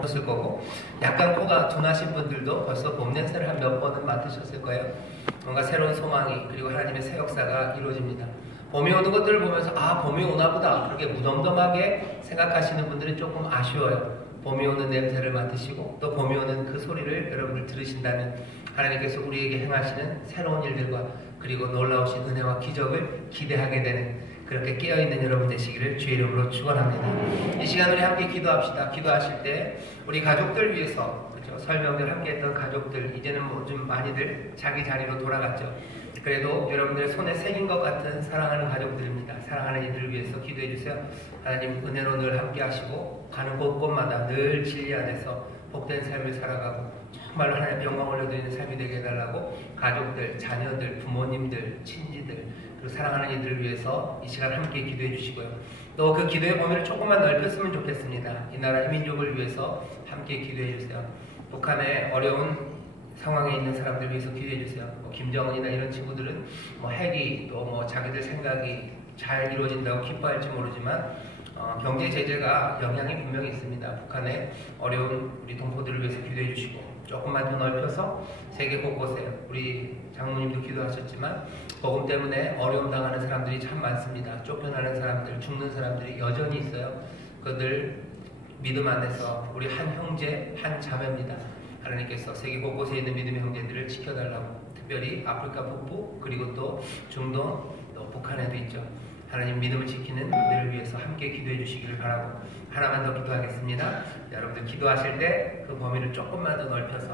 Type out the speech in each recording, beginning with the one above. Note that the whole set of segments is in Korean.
없을 거고, 약간 코가 둔하신 분들도 벌써 봄 냄새를 한 몇 번은 맡으셨을 거예요. 뭔가 새로운 소망이, 그리고 하나님의 새 역사가 이루어집니다. 봄이 오는 것들을 보면서 봄이 오나 보다 그렇게 무덤덤하게 생각하시는 분들은 조금 아쉬워요. 봄이 오는 냄새를 맡으시고 또 봄이 오는 그 소리를 여러분들 들으신다면 하나님께서 우리에게 행하시는 새로운 일들과 그리고 놀라우신 은혜와 기적을 기대하게 되는, 그렇게 깨어있는 여러분 되시기를 주의 이름으로 축원합니다. 이 시간 우리 함께 기도합시다. 기도하실 때 우리 가족들 위해서, 그렇죠? 설명들 함께 했던 가족들, 이제는 뭐 좀 많이들 자기 자리로 돌아갔죠. 그래도 여러분들 손에 새긴 것 같은 사랑하는 가족들입니다. 사랑하는 이들을 위해서 기도해 주세요. 하나님 은혜로 늘 함께 하시고 가는 곳곳마다 늘 진리 안에서 복된 삶을 살아가고 정말로 하나님 영광 올려드리는 삶이 되게 해달라고 가족들, 자녀들, 부모님들, 친지들, 그리고 사랑하는 이들을 위해서 이 시간 함께 기도해 주시고요. 또 그 기도의 범위를 조금만 넓혔으면 좋겠습니다. 이 나라, 이 민족을 위해서 함께 기도해 주세요. 북한의 어려운 상황에 있는 사람들 위해서 기도해 주세요. 김정은이나 이런 친구들은 핵이 또 자기들 생각이 잘 이루어진다고 기뻐할지 모르지만 경제 제재가 영향이 분명히 있습니다. 북한의 어려운 우리 동포들을 위해서 기도해 주시고, 조금만 더 넓혀서 세계 곳곳에 우리 장로님도 기도하셨지만 복음 때문에 어려움 당하는 사람들이 참 많습니다. 쫓겨나는 사람들, 죽는 사람들이 여전히 있어요. 그들 믿음 안에서 우리 한 형제, 한 자매입니다. 하나님께서 세계 곳곳에 있는 믿음의 형제들을 지켜달라고, 특별히 아프리카 북부, 그리고 또 중동, 또 북한에도 있죠. 하나님 믿음을 지키는 우리를 위해서 함께 기도해 주시기를 바라고, 하나만 더 기도하겠습니다. 여러분들 기도하실 때 그 범위를 조금만 더 넓혀서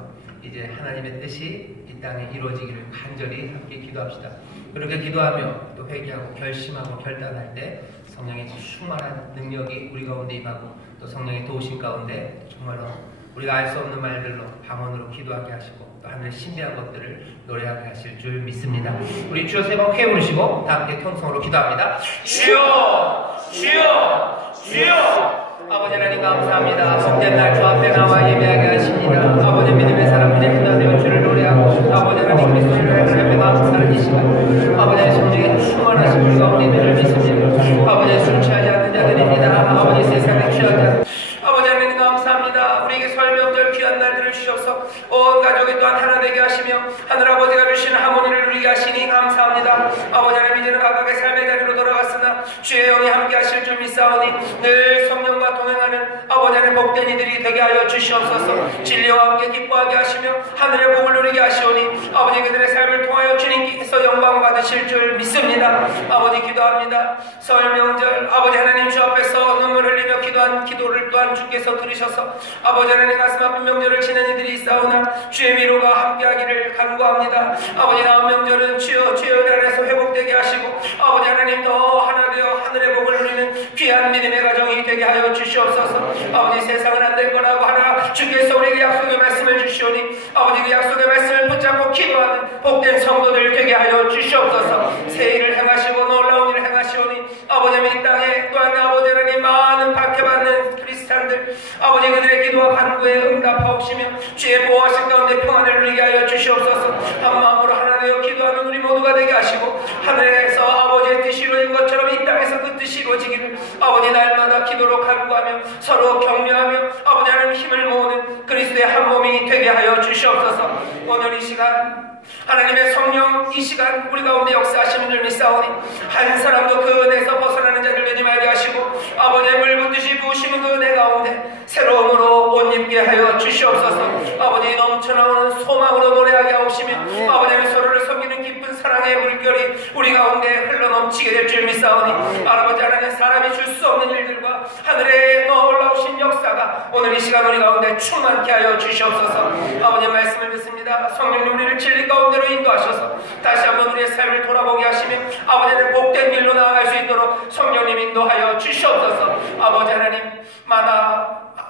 이제 하나님의 뜻이 이 땅에 이루어지기를 간절히 함께 기도합시다. 그렇게 기도하며 또 회개하고 결심하고 결단할 때 성령의 충만한 능력이 우리 가운데 임하고, 또 성령의 도우심 가운데 정말로 우리가 알 수 없는 말들로 방언으로 기도하게 하시고 또 하늘의 신비한 것들을 노래하게 하실 줄 믿습니다. 우리 주여 세 번 크게 부르시고 다 함께 통성으로 기도합니다. 주여! 주여! 주여! 아버지 하나님 감사합니다. 복된 날 주 앞에 나와 예배하게 하십니다. 아버지 믿음의 사람들의 기도하며 주를 노래하고, 아버지 하나님 그리스도를 하나님의 감사를 이 시간 아버지 하나님 성령의 충만하신 우리 가운데 있는 줄 믿습니다. 아버지 술 취하지 않는 자들입니다. 아버지 세상에 취하지 않는 아버지 하나님 감사합니다. 우리에게 설명절 귀한 날들을 주셔서 온 가족이 또한 하나 되게 하시며 하늘 아버지가 주시는 하모니를 누리게 하시니 감사합니다. 아버지 하나님 이제는 각각의 삶의 자리로 돌아갔으나 주의 영이 함께 하실 줄 믿사오니 늘 성령과 동행하는 아버지 하나님 복된 이들이 되게 하여 주시옵소서. 진리와 함께 기뻐하게 하시며 하늘의 복을 누리게 하시오니 아버지 그들의 삶을 통하여 주님께서 영광 받으실 줄 믿습니다. 아버지 기도합니다. 설 명절 아버지 하나님 주 앞에서 눈물 흘리며 기도한 기도를 또한 주께서 들으셔서 아버지 하나님 가슴 아픈 명절을 지낸 이들이 있사오나 주의 위로가 함께하기를 간구합니다. 아버지 다음 명절은 주의 은혜 안에서 회복되게 하시고 아버지 하나님 더 하나 되어 하늘의 복을 누리는 귀한 믿음의 가정이 되게 하여 주시옵소서. 아버지 세상은 안 될 거라고 하나 주께서 우리에게 약속의 말씀을 주시오니 아버지 그 약속의 말씀을 붙잡고 기도하는 복된 성도들 되게 하여 주시옵소서. 새 일을 행하시고 놀라운 일을 행하시오니 아버지 이 땅에 또한 아버지 하나님 많은 박해받는 크리스찬들 아버지 그들의 기도와 간구에 응답하옵시며 주의 보호하신 가운데 평안을 누리게 하여 주시옵소서. 한 마음으로 하나 되어 기도하는 우리 모두가 되게 하시고 하늘에서 아버지의 뜻이 이루어진 것처럼 이 땅에서 그 뜻이 이루어지기를 아버지 날마다 기도로 간구하며 서로 격려하며 아버지 하나님 힘을 모으는 그리스도의 한 몸이 되게 하여 주시옵소서. 오늘 이 시간 하나님의 성령 이 시간 우리 가운데 역사하시는 줄 믿사오니 한 사람도 그 은혜에서 벗어나는 자들 되지 말게 하시고 아버지의 물 붓듯이 부으시는 그 은혜 가운데 새로움으로 옷 입게 하여 주시옵소서. 아버지 넘쳐나오는 소망으로 노래하게 하옵시며 아버지의 서로를 섬기는 깊은 사랑의 물결이 우리 가운데 흘러넘치게 될 줄 믿사오니 아버지 하나님 사람이 줄 수 없는 일들과 하늘의 놀라우신 역사가 오늘 이 시간 우리 가운데 충만케 하여 주시옵소서. 아버지 말씀을 듣습니다. 성령님 우리를 진리 가운데로 인도하셔서 다시 한번 우리의 삶을 돌아보게 하시며 아버지의 복된 길로 나아갈 수 있도록 성령님 인도하여 주시옵소서. 아버지 하나님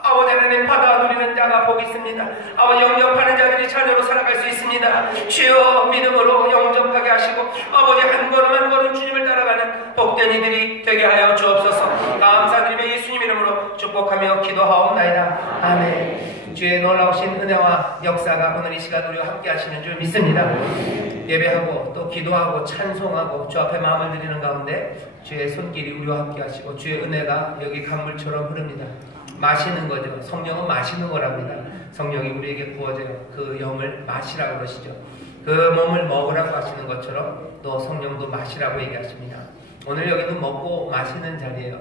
아버지 하나님 받아 누리는 자가 복이 있습니다. 아버지 영접하는 자들이 자녀로 살아갈 수 있습니다. 주여 믿음으로 영접하게 하시고 아버지 한 걸음 한 걸음 주님을 따라가는 복된 이들이 되게 하여 주옵소서. 감사드리며 예수님 이름으로 축복하며 기도하옵나이다. 아멘. 주의 놀라우신 은혜와 역사가 오늘 이 시간 우리와 함께 하시는 줄 믿습니다. 예배하고 또 기도하고 찬송하고 주 앞에 마음을 드리는 가운데 주의 손길이 우리와 함께 하시고 주의 은혜가 여기 강물처럼 흐릅니다. 마시는 거죠. 성령은 마시는 거랍니다. 성령이 우리에게 부어져요. 그 영을 마시라고 그러시죠. 그 몸을 먹으라고 하시는 것처럼 또 성령도 마시라고 얘기하십니다. 오늘 여기는 먹고 마시는 자리예요.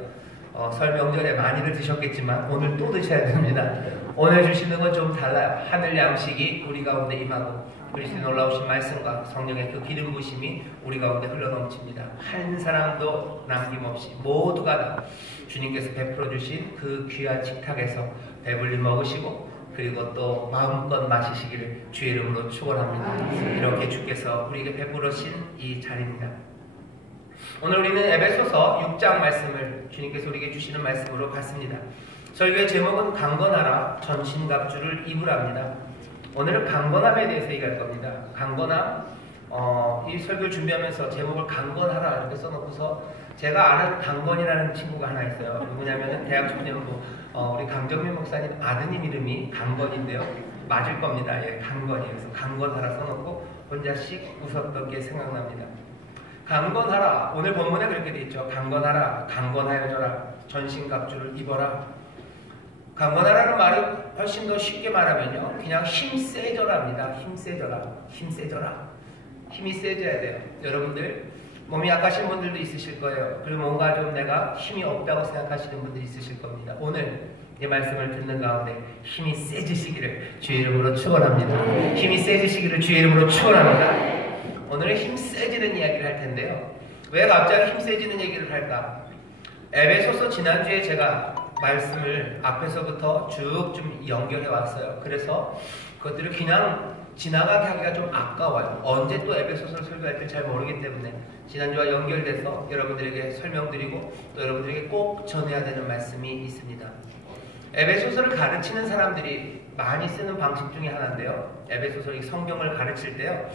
설 명절에 많이들 드셨겠지만 오늘 또 드셔야 됩니다. 오늘 주시는 건 좀 달라요. 하늘 양식이 우리 가운데 임하고 그리스도의 놀라우신 말씀과 성령의 그 기름 부심이 우리 가운데 흘러넘칩니다. 한 사람도 남김없이 모두가 다 주님께서 베풀어 주신 그 귀한 식탁에서 배불리 먹으시고 그리고 또 마음껏 마시시기를 주의 이름으로 축원합니다. 이렇게 주께서 우리에게 베풀으신 이 자리입니다. 오늘 우리는 에베소서 6장 말씀을 주님께서 우리에게 주시는 말씀으로 봤습니다. 설교의 제목은 강건하라 전신갑주를 입으랍니다. 오늘은 강건함에 대해서 얘기할 겁니다. 강건함, 이 설교를 준비하면서 제목을 강건하라 이렇게 써놓고서 제가 아는 강건이라는 친구가 하나 있어요. 누구냐면은 대학 청년부 우리 강정민 목사님 아드님 이름이 강건인데요. 맞을 겁니다. 예, 강건이. 그래서 강건하라 써놓고 혼자씩 웃었던 게 생각납니다. 강건하라. 오늘 본문에 그렇게 돼 있죠. 강건하라. 강건하여져라. 전신갑주를 입어라. 강건하라는 말을 훨씬 더 쉽게 말하면요. 그냥 힘세져라입니다. 힘세져라. 힘세져라. 힘이 세져야 돼요. 여러분들 몸이 약하신 분들도 있으실 거예요. 그리고 뭔가 좀 내가 힘이 없다고 생각하시는 분들이 있으실 겁니다. 오늘 이 말씀을 듣는 가운데 힘이 세지시기를 주의 이름으로 축원합니다. 힘이 세지시기를 주의 이름으로 축원합니다. 오늘은 힘 세지는 이야기를 할 텐데요. 왜 갑자기 힘 세지는 얘기를 할까? 에베소서 지난주에 제가 말씀을 앞에서부터 쭉 좀 연결해 왔어요. 그래서 그것들을 그냥 지나가게 하기가 좀 아까워요. 언제 또 에베소서를 설교할지 잘 모르기 때문에 지난주와 연결돼서 여러분들에게 설명드리고 또 여러분들에게 꼭 전해야 되는 말씀이 있습니다. 에베소서를 가르치는 사람들이 많이 쓰는 방식 중에 하나인데요. 에베소서 성경을 가르칠 때요.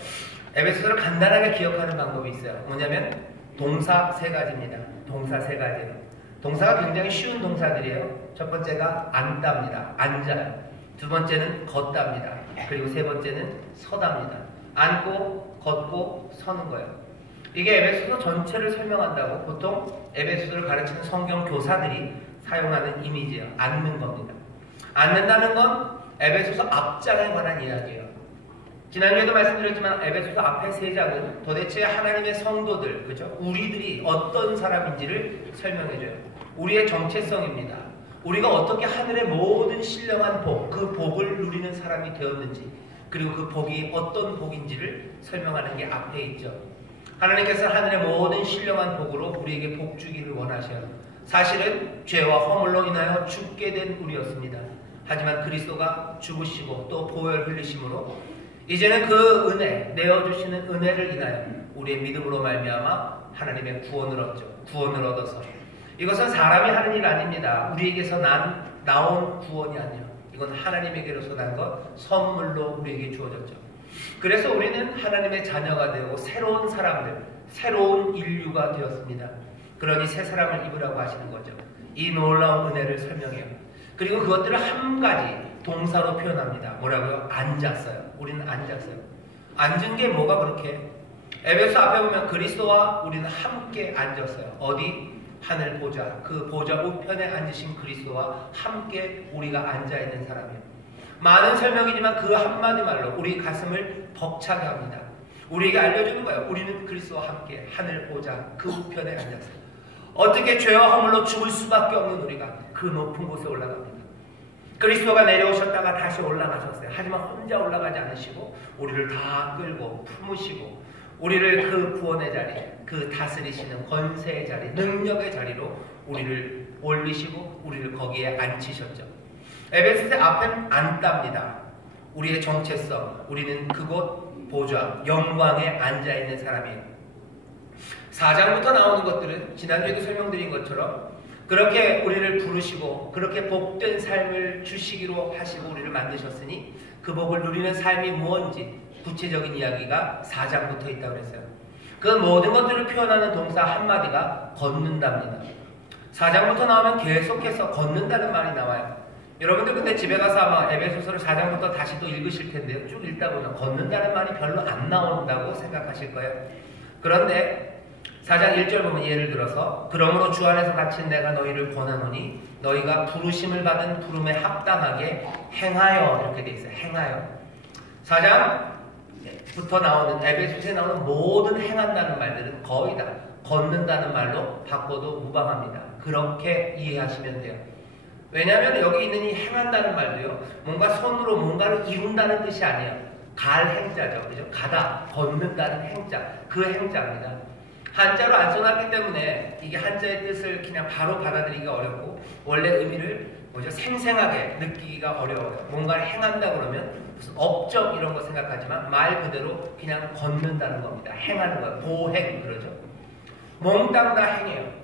에베소서를 간단하게 기억하는 방법이 있어요. 뭐냐면 동사 세 가지입니다. 동사 세 가지예요. 동사가 굉장히 쉬운 동사들이에요. 첫 번째가 앉답니다. 앉아요. 두 번째는 걷답니다. 그리고 세 번째는 서답니다. 앉고 걷고 서는 거예요. 이게 에베소서 전체를 설명한다고 보통 에베소서를 가르치는 성경 교사들이 사용하는 이미지예요. 앉는 겁니다. 앉는다는 건 에베소서 앞장에 관한 이야기예요. 지난주에도 말씀드렸지만 에베소서 앞에 세 장은 도대체 하나님의 성도들, 그죠? 우리들이 어떤 사람인지를 설명해줘요. 우리의 정체성입니다. 우리가 어떻게 하늘의 모든 신령한 복, 그 복을 누리는 사람이 되었는지, 그리고 그 복이 어떤 복인지를 설명하는 게 앞에 있죠. 하나님께서 하늘의 모든 신령한 복으로 우리에게 복 주기를 원하셔요. 사실은 죄와 허물로 인하여 죽게 된 우리였습니다. 하지만 그리스도가 죽으시고 또 보혈 흘리심으로 이제는 그 은혜, 내어주시는 은혜를 인하여 우리의 믿음으로 말미암아 하나님의 구원을 얻죠. 구원을 얻어서 이것은 사람이 하는 일 아닙니다. 우리에게서 나온 구원이 아니에요. 이건 하나님에게로서 난 것, 선물로 우리에게 주어졌죠. 그래서 우리는 하나님의 자녀가 되고 새로운 사람들, 새로운 인류가 되었습니다. 그러니 새 사람을 입으라고 하시는 거죠. 이 놀라운 은혜를 설명해요. 그리고 그것들을 한 가지 동사로 표현합니다. 뭐라고요? 앉았어요. 우리는 앉았어요. 앉은 게 뭐가 그렇게? 에베소 앞에 보면 그리스도와 우리는 함께 앉았어요. 어디? 하늘 보좌. 그 보좌 우편에 앉으신 그리스도와 함께 우리가 앉아있는 사람이에요. 많은 설명이지만 그 한마디 말로 우리 가슴을 벅차게 합니다. 우리에게 알려주는 거예요. 우리는 그리스도와 함께 하늘 보좌 그 우편에 앉았어요. 어떻게 죄와 허물로 죽을 수밖에 없는 우리가 그 높은 곳에 올라갑니다. 그리스도가 내려오셨다가 다시 올라가셨어요. 하지만 혼자 올라가지 않으시고 우리를 다 끌고 품으시고 우리를 그 구원의 자리, 그 다스리시는 권세의 자리, 능력의 자리로 우리를 올리시고 우리를 거기에 앉히셨죠. 에베소서 앞엔 앉답니다. 우리의 정체성, 우리는 그곳 보좌, 영광에 앉아있는 사람이에요. 4장부터 나오는 것들은 지난주에도 설명드린 것처럼 그렇게 우리를 부르시고 그렇게 복된 삶을 주시기로 하시고 우리를 만드셨으니 그 복을 누리는 삶이 무엇인지 구체적인 이야기가 4장부터 있다고 그랬어요. 그 모든 것들을 표현하는 동사 한마디가 걷는답니다. 4장부터 나오면 계속해서 걷는다는 말이 나와요. 여러분들 근데 집에 가서 아마 에베소서를 4장부터 다시 또 읽으실 텐데요. 쭉 읽다 보면 걷는다는 말이 별로 안 나온다고 생각하실 거예요. 그런데 4장 1절 보면 예를 들어서 그러므로 주 안에서 갇힌 내가 너희를 권하노니 너희가 부르심을 받은 부름에 합당하게 행하여 이렇게 돼 있어요. 행하여. 4장부터 나오는 에베소서에 나오는 모든 행한다는 말들은 거의 다 걷는다는 말로 바꿔도 무방합니다. 그렇게 이해하시면 돼요. 왜냐하면 여기 있는 이 행한다는 말도요. 뭔가 손으로 뭔가를 이룬다는 뜻이 아니에요. 갈 행자죠. 그죠? 가다, 걷는다는 행자. 그 행자입니다. 한자로 안 써놨기 때문에 이게 한자의 뜻을 그냥 바로 받아들이기가 어렵고 원래 의미를 생생하게 느끼기가 어려워요. 뭔가를 행한다 그러면 무슨 업적 이런 거 생각하지만 말 그대로 그냥 걷는다는 겁니다. 행하는 거예요. 보행 그러죠. 몽땅 다 행해요.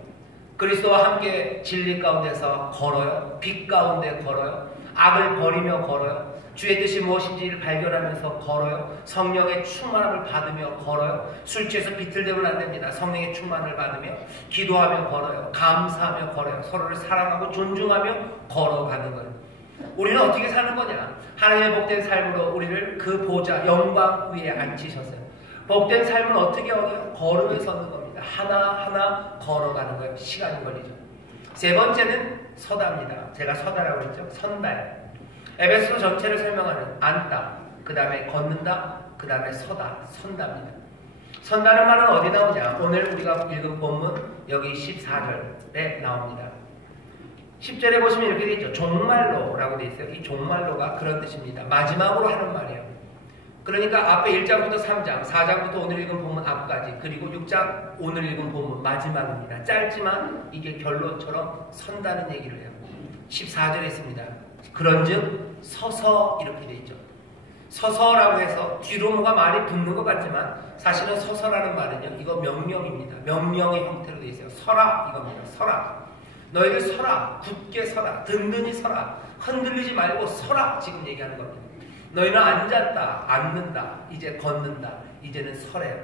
그리스도와 함께 진리 가운데서 걸어요. 빛 가운데 걸어요. 악을 버리며 걸어요. 주의 뜻이 무엇인지를 발견하면서 걸어요. 성령의 충만함을 받으며 걸어요. 술 취해서 비틀대면 안 됩니다. 성령의 충만을 받으며 기도하며 걸어요. 감사하며 걸어요. 서로를 사랑하고 존중하며 걸어가는 거예요. 우리는 어떻게 사는 거냐? 하나님의 복된 삶으로 우리를 그 보좌 영광 위에 앉히셨어요. 복된 삶은 어떻게 얻어요? 걸으면서 얻는 겁니다. 하나하나 걸어가는 거예요. 시간이 걸리죠. 세 번째는 서다입니다. 제가 서다라고 했죠. 선다예요. 에베소 전체를 설명하는 앉다, 그 다음에 걷는다, 그 다음에 서다, 선다입니다. 선다는 말은 어디 나오냐? 오늘 우리가 읽은 본문 여기 14절에 나옵니다. 10절에 보시면 이렇게 되어 있죠. 종말로라고 되어 있어요. 이 종말로가 그런 뜻입니다. 마지막으로 하는 말이에요. 그러니까 앞에 1장부터 3장, 4장부터 오늘 읽은 본문 앞까지, 그리고 6장 오늘 읽은 본문 마지막입니다. 짧지만 이게 결론처럼 선다는 얘기를 해요. 14절에 있습니다. 그런즉 서서 이렇게 되어 있죠. 서서라고 해서 뒤로 뭐가 말이 붙는 것 같지만 사실은 서서라는 말은요. 이거 명령입니다. 명령의 형태로 되어 있어요. 서라 이겁니다. 서라. 너희들 서라. 굳게 서라. 든든히 서라. 흔들리지 말고 서라. 지금 얘기하는 겁니다. 너희는 앉았다. 앉는다. 이제 걷는다. 이제는 서래요.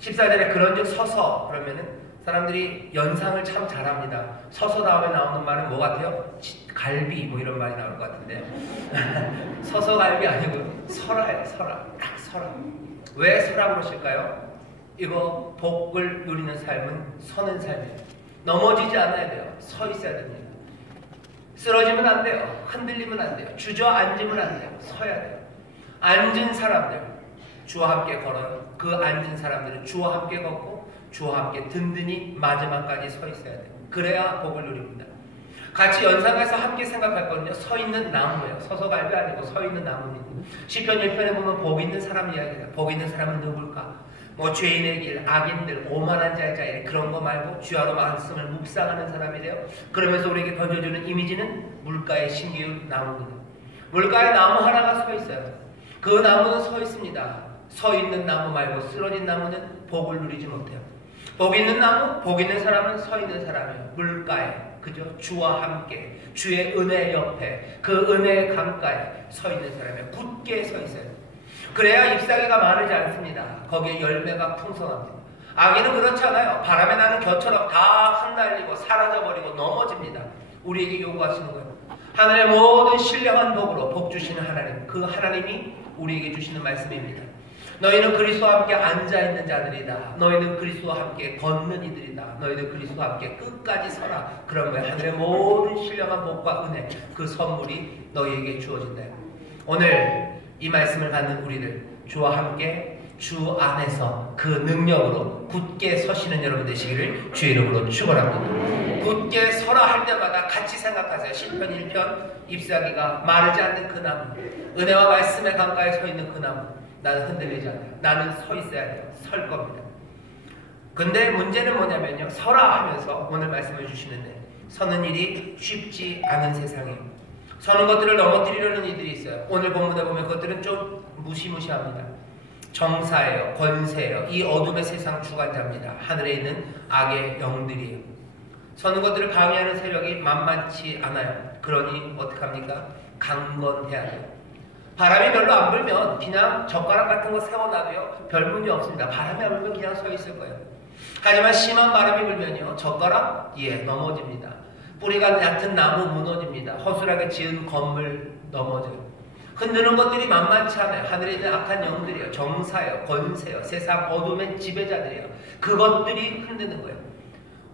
14절에 그런즉 서서 그러면은 사람들이 연상을 참 잘합니다. 서서 다음에 나오는 말은 뭐 같아요? 갈비 뭐 이런 말이 나올 것 같은데요. 서서 갈비 아니고 설아예요. 설아. 딱 설아. 왜 서라 그러실까요? 이거 복을 누리는 삶은 서는 삶이에요. 넘어지지 않아야 돼요. 서 있어야 됩니다. 쓰러지면 안 돼요. 흔들리면 안 돼요. 주저앉으면 안 돼요. 서야 돼요. 앉은 사람들 주와 함께 걸어요. 그 앉은 사람들은 주와 함께 걷고 주와 함께 든든히 마지막까지 서 있어야 돼요. 그래야 복을 누립니다. 같이 연상해서 함께 생각할 거는요. 서 있는 나무예요. 서서 갈비 아니고 서 있는 나무입니다. 시편 1편에 보면 복 있는 사람 이야기해요. 복 있는 사람은 누굴까? 뭐 죄인의 길, 악인들, 오만한 자의 자에 그런 거 말고 주야로 말씀을 묵상하는 사람이래요. 그러면서 우리에게 던져주는 이미지는 물가에 심기운 나무입니다. 물가에 나무 하나가 서 있어요. 그 나무는 서 있습니다. 서 있는 나무 말고 쓰러진 나무는 복을 누리지 못해요. 복 있는 나무, 복 있는 사람은 서 있는 사람이에요. 물가에, 그죠? 주와 함께, 주의 은혜 옆에, 그 은혜의 강가에 서 있는 사람이에요. 굳게 서 있어요. 그래야 잎사귀가 마르지 않습니다. 거기에 열매가 풍성합니다. 악인은 그렇지 않아요. 바람에 나는 겨처럼 다 흩날리고 사라져버리고 넘어집니다. 우리에게 요구하시는 거예요. 하늘의 모든 신령한 복으로 복 주시는 하나님, 그 하나님이 우리에게 주시는 말씀입니다. 너희는 그리스도와 함께 앉아있는 자들이다. 너희는 그리스도와 함께 걷는 이들이다. 너희는 그리스도와 함께 끝까지 서라. 그런 거예요. 하늘의 모든 신령한 복과 은혜, 그 선물이 너희에게 주어진다. 오늘 이 말씀을 받는 우리들 주와 함께 주 안에서 그 능력으로 굳게 서시는 여러분 되시기를 주의 이름으로 축원합니다. 굳게 서라 할 때마다 같이 생각하세요. 시편 1편 잎사귀가 마르지 않는 그 나무, 은혜와 말씀의 강가에 서 있는 그 나무, 나는 흔들리지 않아요. 나는 서 있어야 돼요. 설 겁니다. 근데 문제는 뭐냐면요. 서라 하면서 오늘 말씀을 주시는데 서는 일이 쉽지 않은 세상이에요. 서는 것들을 넘어뜨리려는 이들이 있어요. 오늘 본문에 보면 그것들은 좀 무시무시합니다. 정사예요. 권세예요. 이 어둠의 세상 주관자입니다. 하늘에 있는 악의 영들이에요. 서는 것들을 방해하는 세력이 만만치 않아요. 그러니 어떡합니까? 강건해야 돼요. 바람이 별로 안 불면 그냥 젓가락 같은 거 세워놔도요 별 문제 없습니다. 바람이 안 불면 그냥 서 있을 거예요. 하지만 심한 바람이 불면요 젓가락 넘어집니다. 뿌리가 얕은 나무 무너집니다. 허술하게 지은 건물 넘어져요. 흔드는 것들이 만만치 않아요. 하늘에 있는 악한 영들이요, 정사요, 권세요, 세상 어둠의 지배자들이요. 그것들이 흔드는 거예요.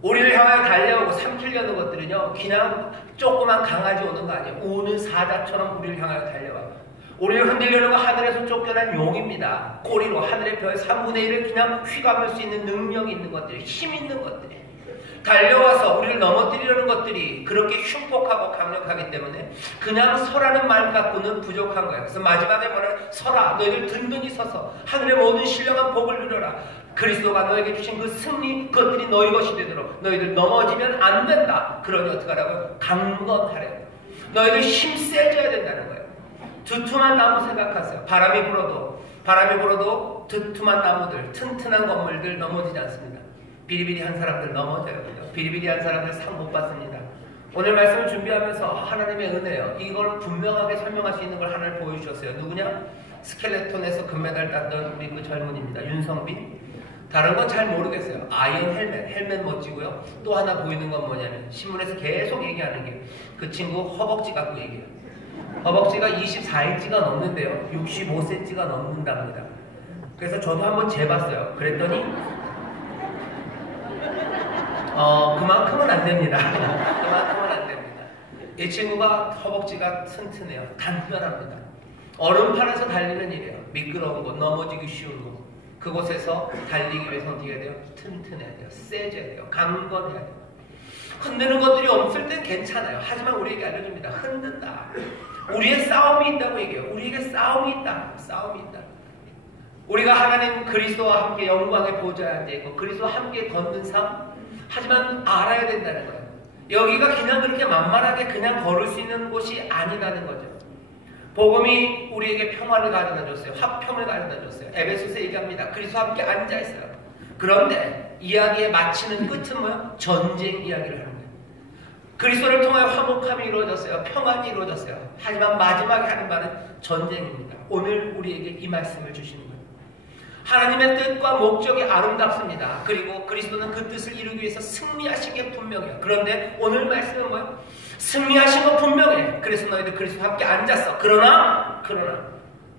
우리를 향하여 달려오고 삼키려는 것들은요, 그냥 조그만 강아지 오는 거 아니에요. 우는 사자처럼 우리를 향하여 달려와. 우리를 흔들려는 건 하늘에서 쫓겨난 용입니다. 꼬리로 하늘의 별 3분의 1을 그냥 휘감을 수 있는 능력이 있는 것들이, 힘 있는 것들이 달려와서 우리를 넘어뜨리려는 것들이 그렇게 흉폭하고 강력하기 때문에 그냥 서라는 말 갖고는 부족한 거예요. 그래서 마지막에 뭐라, 서라, 너희들 든든히 서서 하늘의 모든 신령한 복을 누려라. 그리스도가 너에게 주신 그 승리, 그것들이 너희 것이 되도록 너희들 넘어지면 안 된다. 그러니 어떻게 하라고요? 강건하래요. 너희들 힘 세져야 된다는 거예요. 두툼한 나무 생각하세요. 바람이 불어도 두툼한 나무들, 튼튼한 건물들 넘어지지 않습니다. 비리비리한 사람들 넘어져요. 비리비리한 사람들 상 못 받습니다. 오늘 말씀을 준비하면서 하나님의 은혜요, 이걸 분명하게 설명할 수 있는 걸 하나를 보여주셨어요. 누구냐? 스켈레톤에서 금메달 땄던 우리 그 젊은입니다. 윤성빈. 다른 건 잘 모르겠어요. 아이언 헬멧 멋지고요. 또 하나 보이는 건 뭐냐면 신문에서 계속 얘기하는 게 그 친구 허벅지 갖고 얘기해요. 허벅지가 24인치가 넘는데요, 65cm가 넘는답니다. 그래서 저도 한번 재봤어요. 그랬더니 그만큼은 안 됩니다. 그만큼은 안 됩니다. 이 친구가 허벅지가 튼튼해요. 단단합니다. 얼음판에서 달리는 일이에요. 미끄러운 곳, 넘어지기 쉬운 곳, 그곳에서 달리기 위해서는 어떻게 해야 돼요? 튼튼해야 돼요. 세져야 돼요. 강건해야 돼요. 흔드는 것들이 없을 땐 괜찮아요. 하지만 우리에게 알려줍니다. 흔든다. 우리의 싸움이 있다고 얘기해요. 우리에게 싸움이 있다. 싸움이 있다. 우리가 하나님 그리스도와 함께 영광의 보좌에 앉아있고 그리스도와 함께 걷는 삶, 하지만 알아야 된다는 거예요. 여기가 그냥 그렇게 만만하게 그냥 걸을 수 있는 곳이 아니라는 거죠. 복음이 우리에게 평화를 가져다 줬어요. 화평을 가져다 줬어요. 에베소서 얘기합니다. 그리스도와 함께 앉아있어요. 그런데 이야기의 마치는 끝은 뭐예요? 전쟁 이야기를 하는 거예요. 그리스도를 통하여 화목함이 이루어졌어요. 평안이 이루어졌어요. 하지만 마지막에 하는 말은 전쟁입니다. 오늘 우리에게 이 말씀을 주시는 거예요. 하나님의 뜻과 목적이 아름답습니다. 그리고 그리스도는 그 뜻을 이루기 위해서 승리하신 게 분명해요. 그런데 오늘 말씀은 뭐예요? 승리하신 거 분명해. 그래서 너희들 그리스도와 함께 앉았어. 그러나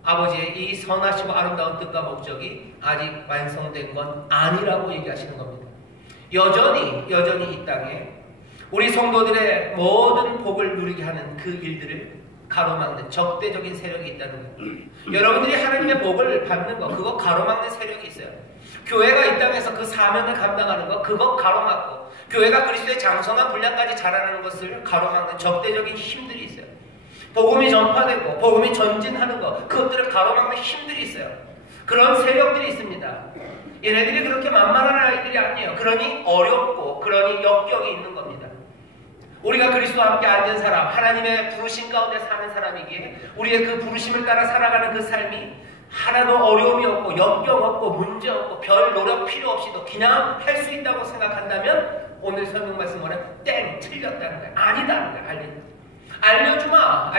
아버지의 이 선하시고 아름다운 뜻과 목적이 아직 완성된 건 아니라고 얘기하시는 겁니다. 여전히 이 땅에 우리 성도들의 모든 복을 누리게 하는 그 일들을 가로막는 적대적인 세력이 있다는 거예요. 여러분들이 하나님의 복을 받는 거, 그거 가로막는 세력이 있어요. 교회가 이 땅에서 그 사명을 감당하는 거, 그거 가로막고, 교회가 그리스도의 장성한 분량까지 자라나는 것을 가로막는 적대적인 힘들이 있어요. 복음이 전파되고 복음이 전진하는 것, 그것들을 가로막는 힘들이 있어요. 그런 세력들이 있습니다. 얘네들이 그렇게 만만한 아이들이 아니에요. 그러니 어렵고 그러니 역경이 있는 겁니다. 우리가 그리스도와 함께 앉은 사람, 하나님의 부르심 가운데 사는 사람이기에 우리의 그 부르심을 따라 살아가는 그 삶이 하나도 어려움이 없고 역경 없고 문제 없고 별 노력 필요 없이도 그냥 할 수 있다고 생각한다면 오늘 설명 말씀 뭐래? 땡! 틀렸다는 거예요. 아니다는 거예요. 알려주마.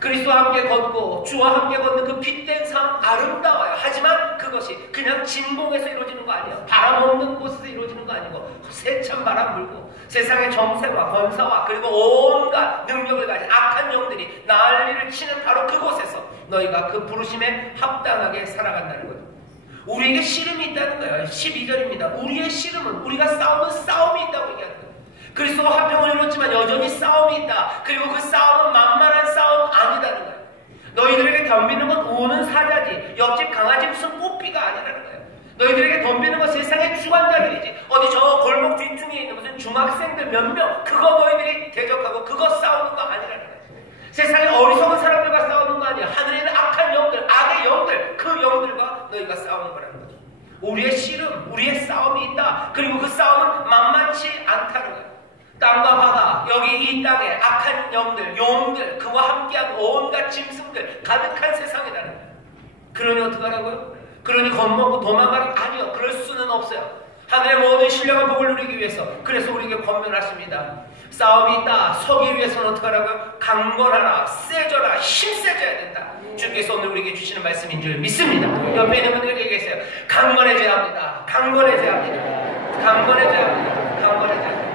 그리스도와 함께 걷고 주와 함께 걷는 그 빛된 삶 아름다워요. 하지만 그것이 그냥 진공에서 이루어지는 거 아니에요. 바람 없는 곳에서 이루어지는 거 아니고 세찬 바람 불고 세상의 정세와 권사와 그리고 온갖 능력을 가진 악한 영들이 난리를 치는 바로 그곳에서 너희가 그 부르심에 합당하게 살아간다는 거예요. 우리에게 씨름이 있다는 거예요. 12절입니다. 우리의 씨름은 우리가 싸우는 싸움이 있다고 얘기하는 거예요. 그리스도와 화평을 이뤘지만 여전히 싸움이 있다. 그리고 그 싸움은 만만한 싸움 아니다는 거예요. 너희들에게 덤비는 건 우는 사자지 옆집 강아지 무슨 뽀삐가 아니라는 거예요. 너희들에게 덤비는 건 세상의 주관자들이지 어디 저 골목 뒤퉁이에 있는 무슨 중학생들 몇 명 그거 너희들이 대적하고 그거 싸우는 거 아니라는 거예요. 세상에 어리석은 사람들과 싸우는 거 아니야. 하늘에 있는 악한 영들, 악의 영들, 그 영들과 너희가 싸우는 거라는 거죠. 우리의 씨름, 우리의 싸움이 있다. 그리고 그 싸움은 만만치 않다는 거예요. 땅과 바다, 여기 이 땅에 악한 영들, 용들, 그와 함께한 온갖 짐승들 가득한 세상이라는 거예요. 그러니 어떻게 하라고요? 그러니 겁먹고 도망가는 거 아니요. 그럴 수는 없어요. 하늘의 모든 신령한 복을 누리기 위해서 그래서 우리에게 권면하십니다. 싸움이 있다. 서기 위해서는 어떻게 하라고요? 강건하라, 세져라, 힘세져야 된다. 주께서 오늘 우리에게 주시는 말씀인 줄 믿습니다. 옆에 있는 분들에게 얘기했어요. 강건해져야 합니다. 강건해져야 합니다. 강건해져야 합니다. 강건해져야 합니다.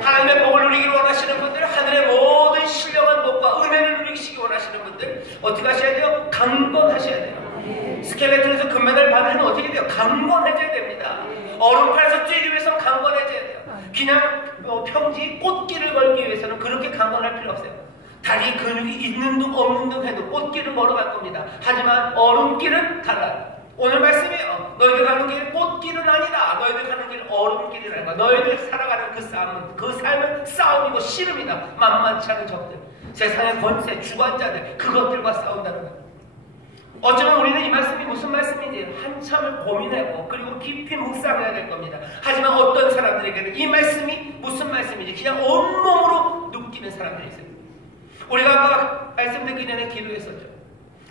하나님의 복을 누리기를 원하시는 분들, 하늘의 모든 신령한 복과 은혜를 누리시기 원하시는 분들 어떻게 하셔야 돼요? 강건하셔야 돼요. 스켈레톤에서 금메달 받으면 어떻게 돼요? 강건해져야 됩니다. 얼음판에서 뛰기 위해서는 강건해져야 돼요. 그냥 평지 꽃길을 걸기 위해서는 그렇게 강건할 필요 없어요. 다리 근육이 있는 둥 없는 둥 해도 꽃길은 걸어갈 겁니다. 하지만 얼음길은 달라요. 오늘 말씀이에요. 너희들 가는 길 꽃길은 아니다. 너희들 가는 길 얼음길이라는 거야. 너희들 살아가는 그 삶은 싸움이고 씨름이다. 만만치 않은 적들, 세상의 권세, 주관자들, 그것들과 싸운다는 거야. 어쩌면 우리는 이 말씀이 무슨 말씀인지 한참을 고민하고 그리고 깊이 묵상해야 될 겁니다. 하지만 어떤 사람들에게는 이 말씀이 무슨 말씀인지 그냥 온몸으로 느끼는 사람들이 있어요. 우리가 아까 말씀드리기 전에 기도했었죠.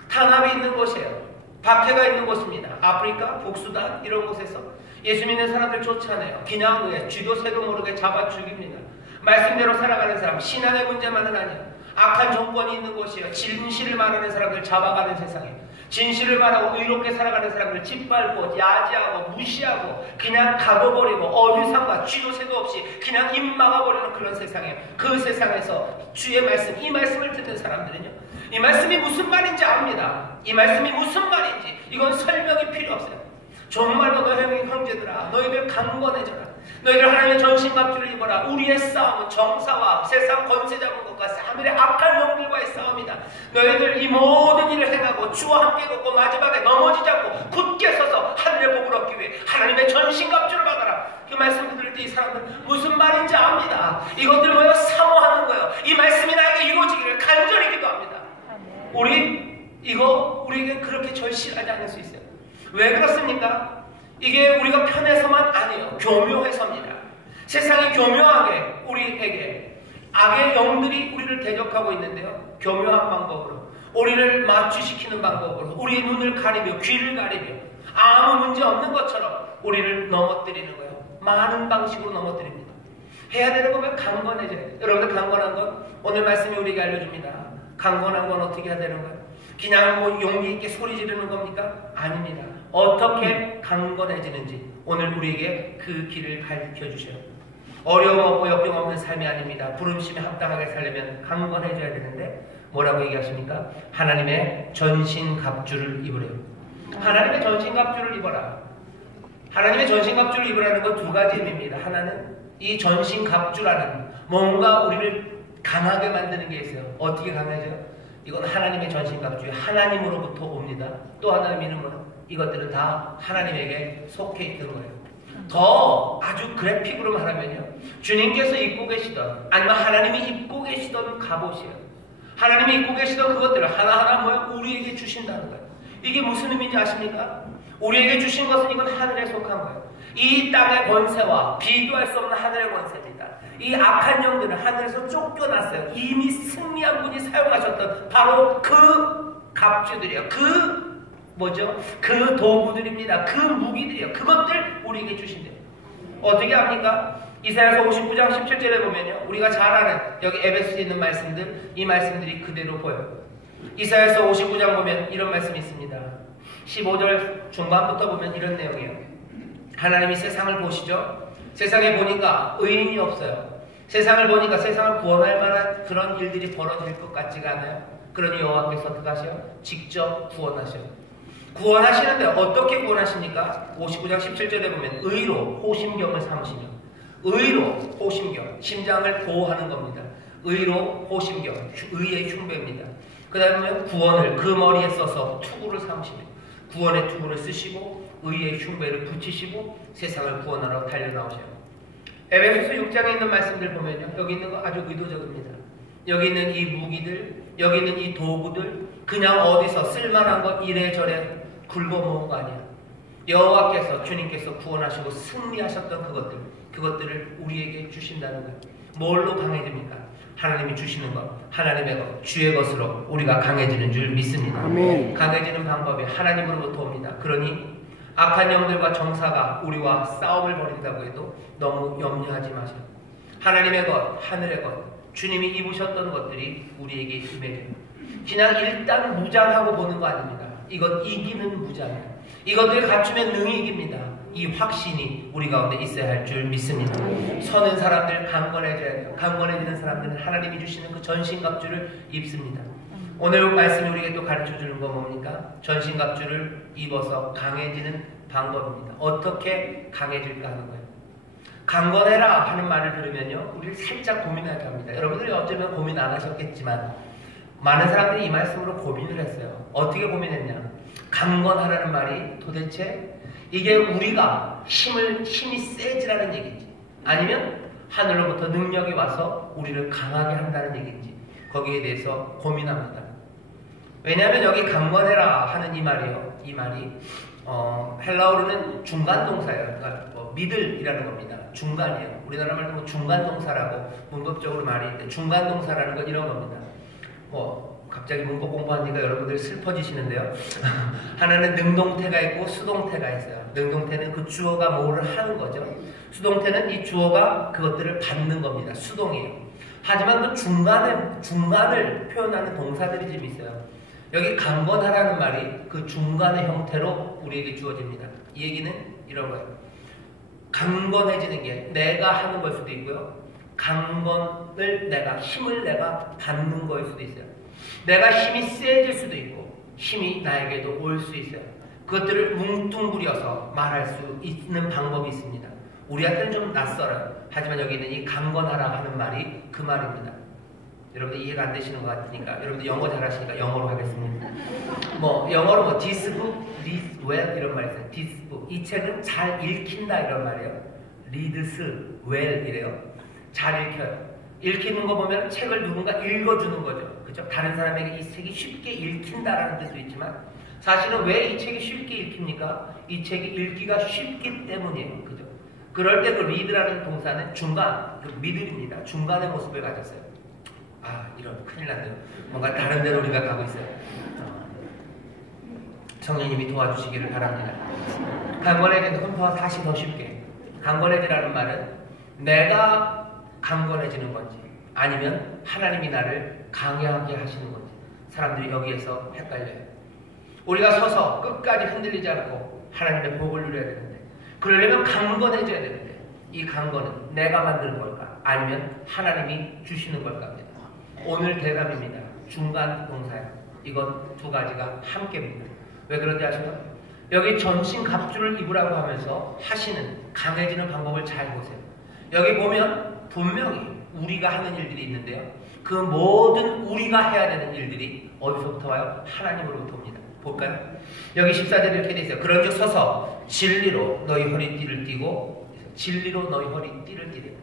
탄압이 있는 곳이에요. 박해가 있는 곳입니다. 아프리카, 북수단 이런 곳에서 예수 믿는 사람들 쫓아내요. 그냥 쥐도 새도 모르게 잡아 죽입니다. 말씀대로 살아가는 사람, 신앙의 문제만은 아니에요. 악한 정권이 있는 곳이에요. 진실을 말하는 사람들 잡아가는 세상이에요. 진실을 말하고 의롭게 살아가는 사람들 짓밟고 야지하고 무시하고 그냥 가둬버리고 어디선가 쥐도 새도 없이 그냥 입 막아버리는 그런 세상이에요. 그 세상에서 주의 말씀, 이 말씀을 듣는 사람들은요, 이 말씀이 무슨 말인지 압니다. 이 말씀이 무슨 말인지 이건 설명이 필요 없어요. 정말로 너희 형제들아, 너희들 강건해져라. 너희들 하나님의 전신갑주를 입어라. 우리의 싸움은 정사와 세상 권세 잡은 것과 하늘의 악한 영들과의 싸움이다. 너희들 이 모든 일을 행하고 주와 함께 걷고 마지막에 넘어지지 않고 굳게 서서 하늘의 복을 얻기 위해 하나님의 전신갑주를 받아라. 그 말씀 들을 때 이 사람들 무슨 말인지 압니다. 이것들 뭐예요? 사모하는 거예요. 이 말씀이 나에게 이루어지기를 간절히 기도합니다. 우리에게 그렇게 절실하지 않을 수 있어요. 왜 그렇습니까? 이게 우리가 편해서만 아니에요. 교묘해서입니다. 세상이 교묘하게 우리에게 악의 영들이 우리를 대적하고 있는데요. 교묘한 방법으로, 우리를 마취시키는 방법으로, 우리의 눈을 가리며 귀를 가리며 아무 문제 없는 것처럼 우리를 넘어뜨리는 거예요. 많은 방식으로 넘어뜨립니다. 해야 되는 거면 강건해져야 돼요. 여러분들 강건한 건 오늘 말씀이 우리에게 알려줍니다. 강건한 건 어떻게 해야 되는 거예요? 그냥 용기 있게 소리 지르는 겁니까? 아닙니다. 어떻게 강건해지는지 오늘 우리에게 그 길을 가르쳐주셔요. 어려움 없고 역경 없는 삶이 아닙니다. 부름심에 합당하게 살려면 강건해져야 되는데 뭐라고 얘기하십니까? 하나님의 전신갑주를 입으래요. 하나님의 전신갑주를 입어라. 하나님의 전신갑주를 입으라는 건 두 가지 의미입니다. 하나는 이 전신갑주라는 뭔가 우리를 강하게 만드는 게 있어요. 어떻게 강해져요? 이건 하나님의 전신갑주에 하나님으로부터 옵니다. 또 하나 의미는 뭐예요? 이것들은 다 하나님에게 속해 있는 거예요. 더 아주 그래픽으로 말하면요, 주님께서 입고 계시던 아니면 하나님이 입고 계시던 갑옷이에요. 하나님이 입고 계시던 그것들을 하나하나 뭐예요? 우리에게 주신다는 거예요. 이게 무슨 의미인지 아십니까? 우리에게 주신 것은 이건 하늘에 속한 거예요. 이 땅의 권세와 비교할 수 없는 하늘의 권세입니다. 이 악한 영들은 하늘에서 쫓겨났어요. 이미 승리한 분이 사용하셨던 바로 그 갑주들이에요. 그 도구들입니다. 그 무기들이에요. 그것들 우리에게 주신대요. 어떻게 합니까? 이사야서 59장 17절에 보면요, 우리가 잘 아는 여기 에베소에 있는 말씀들, 이 말씀들이 그대로 보여요. 이사야서 59장 보면 이런 말씀이 있습니다. 15절 중반부터 보면 이런 내용이에요. 하나님이 세상을 보시죠. 세상에 보니까 의인이 없어요. 세상을 보니까 세상을 구원할 만한 그런 일들이 벌어질 것 같지가 않아요. 그러니 여호와께서 어떻게 하셔요? 직접 구원하셔요. 구원하시는데 어떻게 구원하십니까? 59장 17절에 보면 의로 호심경을 삼으시며, 의로 호심경, 심장을 보호하는 겁니다. 의로 호심경, 의의 흉배입니다. 그 다음에 구원을 그 머리에 써서 투구를 삼으시며, 구원의 투구를 쓰시고 의의 흉배를 붙이시고 세상을 구원하러 달려나오셔요. 에베소서 6장에 있는 말씀들 보면요, 여기 있는 거 아주 의도적입니다. 여기 있는 이 무기들, 여기 있는 이 도구들 그냥 어디서 쓸만한 거 이래저래 긁어모은 거 아니야. 여호와께서, 주님께서 구원하시고 승리하셨던 그것들을 우리에게 주신다는 거예요. 뭘로 강해집니까? 하나님이 주시는 것, 하나님의 것, 주의 것으로 우리가 강해지는 줄 믿습니다. 아멘. 강해지는 방법이 하나님으로부터 옵니다. 그러니 악한 영들과 정사가 우리와 싸움을 벌인다고 해도 너무 염려하지 마세요. 하나님의 것, 하늘의 것, 주님이 입으셨던 것들이 우리에게 임해져요. 그냥 일단 무장하고 보는 거 아닙니다. 이건 이기는 무장이에요. 이것들을 갖추면 능히 이깁니다. 이 확신이 우리 가운데 있어야 할 줄 믿습니다. 서는 사람들 강건해져야 돼요. 강건해지는 사람들은 하나님이 주시는 그 전신갑주를 입습니다. 오늘 말씀이 우리에게 또 가르쳐 주는 건 뭡니까? 전신갑주를 입어서 강해지는 방법입니다. 어떻게 강해질까 하는 거예요. 강건해라 하는 말을 들으면요, 우리를 살짝 고민하게 합니다. 여러분들이 어쩌면 고민 안 하셨겠지만 많은 사람들이 이 말씀으로 고민을 했어요. 어떻게 고민했냐? 강건하라는 말이 도대체 이게 우리가 힘이 세지라는 얘기인지, 아니면 하늘로부터 능력이 와서 우리를 강하게 한다는 얘기인지, 거기에 대해서 고민합니다. 왜냐하면 여기 강건해라 하는 이 말이요, 이 말이 헬라어로는 중간 동사예요. 그러니까 미들이라는 겁니다. 중간이에요. 우리나라 말로 뭐 중간 동사라고 문법적으로 말이 있는데, 중간 동사라는 건 이런 겁니다. 갑자기 문법 공부하니까 여러분들이 슬퍼지시는데요. 하나는 능동태가 있고 수동태가 있어요. 능동태는 그 주어가 뭐를 하는 거죠. 수동태는 이 주어가 그것들을 받는 겁니다. 수동이에요. 하지만 그 중간을 표현하는 동사들이 좀 있어요. 여기 강건하라는 말이 그 중간의 형태로 우리에게 주어집니다. 이 얘기는 이런 거예요. 강건해지는 게 내가 하는 걸 수도 있고요. 힘을 내가 받는 거일 수도 있어요. 내가 힘이 세질 수도 있고, 힘이 나에게도 올 수 있어요. 그것들을 뭉뚱그려서 말할 수 있는 방법이 있습니다. 우리한테는 좀 낯설어요. 하지만 여기는 이 강건하라 하는 말이 그 말입니다. 여러분들 이해가 안 되시는 것 같으니까, 여러분들 영어 잘하시니까 영어로 하겠습니다. 영어로 this book reads well 이런 말이 있어요. this book, 이 책은 잘 읽힌다 이런 말이에요. reads well 이래요. 잘 읽혀요. 읽히는 거 보면 책을 누군가 읽어주는 거죠. 그죠? 다른 사람에게 이 책이 쉽게 읽힌다라는 뜻도 있지만, 사실은 왜 이 책이 쉽게 읽힙니까? 이 책이 읽기가 쉽기 때문이에요. 그죠? 그럴 때 그 read라는 동사는 중간, 그 미들입니다. 중간의 모습을 가졌어요. 이런 큰일 났네요. 뭔가 다른 데로 우리가 가고 있어요. 성령님이 도와주시기를 바랍니다. 강건해지는 흠터와 다시 더 쉽게. 강건해지라는 말은 내가 강건해지는 건지, 아니면 하나님이 나를 강하게 하시는 건지, 사람들이 여기에서 헷갈려요. 우리가 서서 끝까지 흔들리지 않고 하나님의 복을 누려야 되는데, 그러려면 강건해져야 되는데, 이 강건은 내가 만드는 걸까, 아니면 하나님이 주시는 걸까 합니다. 오늘 대답입니다. 중간 동사예요. 이건 두 가지가 함께입니다. 왜 그런지 아시나요? 여기 전신 갑주를 입으라고 하면서 하시는 강해지는 방법을 잘 보세요. 여기 보면 분명히 우리가 하는 일들이 있는데요. 그 모든 우리가 해야 되는 일들이 어디서부터 와요? 하나님으로부터 옵니다. 볼까요? 여기 14절에 이렇게 돼 있어요. 그런즉 서서 진리로 너희 허리띠를 띠고, 진리로 너희 허리띠를 띠래.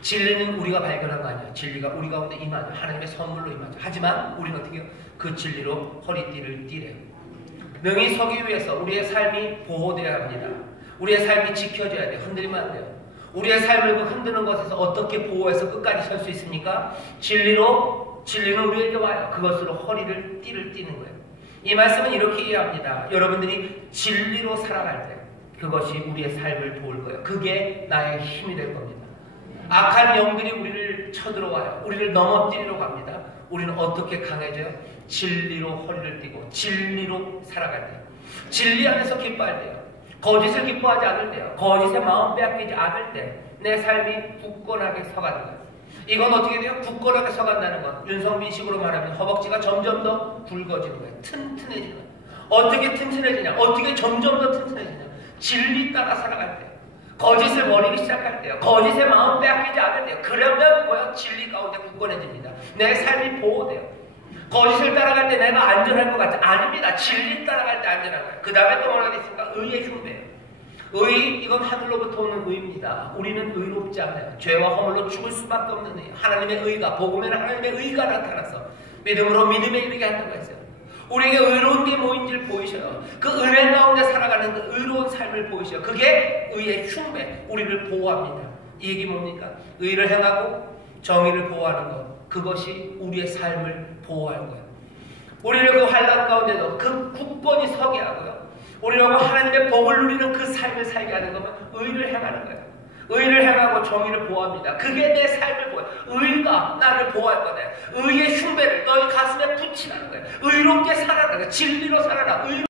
진리는 우리가 발견한 거 아니에요. 진리가 우리 가운데 임하죠. 하나님의 선물로 임하죠. 하지만 우리는 어떻게 해요? 그 진리로 허리띠를 띠래요. 능히 서기 위해서 우리의 삶이 보호되어야 합니다. 우리의 삶이 지켜져야 돼요. 흔들리면 안 돼요. 우리의 삶을 그 흔드는 것에서 어떻게 보호해서 끝까지 설 수 있습니까? 진리는 우리에게 와요. 그것으로 허리를 띠는 거예요. 이 말씀은 이렇게 이해합니다. 여러분들이 진리로 살아갈 때 그것이 우리의 삶을 도울 거예요. 그게 나의 힘이 될 겁니다. 악한 영들이 우리를 쳐들어와요. 우리를 넘어뜨리려고 합니다. 우리는 어떻게 강해져요? 진리로 허리를 띠고 진리로 살아갈 때요. 진리 안에서 기뻐할 때요. 거짓을 기뻐하지 않을 때요. 거짓에 마음 빼앗기지 않을 때 내 삶이 굳건하게 서가는 거예요. 이건 어떻게 돼요? 굳건하게 서간다는 건 윤성빈식으로 말하면 허벅지가 점점 더 굵어지는 거예요. 튼튼해지는 거예요. 어떻게 튼튼해지냐? 어떻게 점점 더 튼튼해지냐? 진리 따라 살아갈 때요. 거짓을 버리기 시작할 때요. 거짓에 마음 빼앗기지 않을 때요. 그러면 뭐야? 진리 가운데 굳건해집니다. 내 삶이 보호돼요. 거짓을 따라갈 때 내가 안전할 것 같지? 아닙니다. 진리 따라갈 때 안전한 거예요. 그 다음에 또 뭐가 있습니까? 의의 흉배예요. 의, 이건 하늘로부터 오는 의입니다. 우리는 의롭지 않아요. 죄와 허물로 죽을 수밖에 없는 의. 하나님의 의가, 복음에는 하나님의 의가 나타나서 믿음으로 믿음에 이르게 한다고 했어요. 우리에게 의로운 게 뭐인지를 보이셔요. 그 은혜 가운데 살아가는 그 의로운 삶을 보이셔요. 그게 의의 흉배, 우리를 보호합니다. 이 얘기 뭡니까? 의를 행하고 정의를 보호하는 것, 그것이 우리의 삶을 보호할 거예요. 우리를 그 환난 가운데도 그 굳건히 서게 하고요. 우리라고 하나님의 복을 누리는 그 삶을 살게 하는 것은 의를 행하는 거예요. 의를 행하고 정의를 보호합니다. 그게 내 삶을 보호해요. 의가 나를 보호할 거다. 의의 흉배를 너희 가슴에 붙이라는 거예요. 의롭게 살아라. 진리로 살아라.